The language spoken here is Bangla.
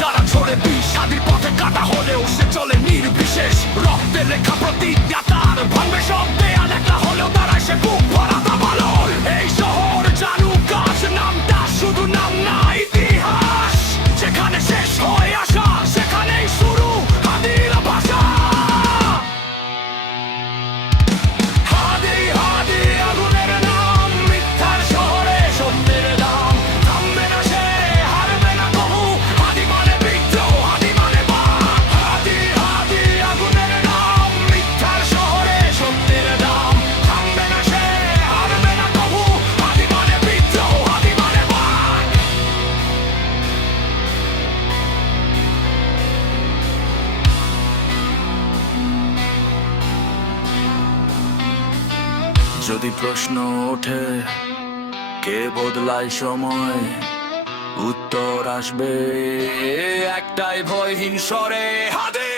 যারা ছড়ে বিষ স্বাধীর পথে কাটা হলেও সে চলে নির্বিশেষ রক্তের লেখা প্রতিজ্ঞা তার ভাঙবে সব দেয়াল একলা হলেও দাঁড়ায় সে বুক ভরা দাবানল এই শহর জানুক আজ নামটা শুধু নাম না ইতিহাস যেখানে শেষ হয়ে আসা সেখানেই শুরু হাদির ভাষা হাদি হাদি আগুনের নাম মিথ্যার শহরে সত্যের দাম থামবে না সে হারবে না কবু হাদি মানে বিদ্রোহ হাদি মানে বাঘ হাদি হাদি আগুনের নাম মিথ্যার শহরে সত্যের দাম থামবে না সে হারবে না কবু হাদি মানে বিদ্রোহ হাদি মানে বাঘ যদি প্রশ্ন ওঠে কে বদলায় সময় উত্তর আসবে একটাই ভয়হীন স্বরে হাদে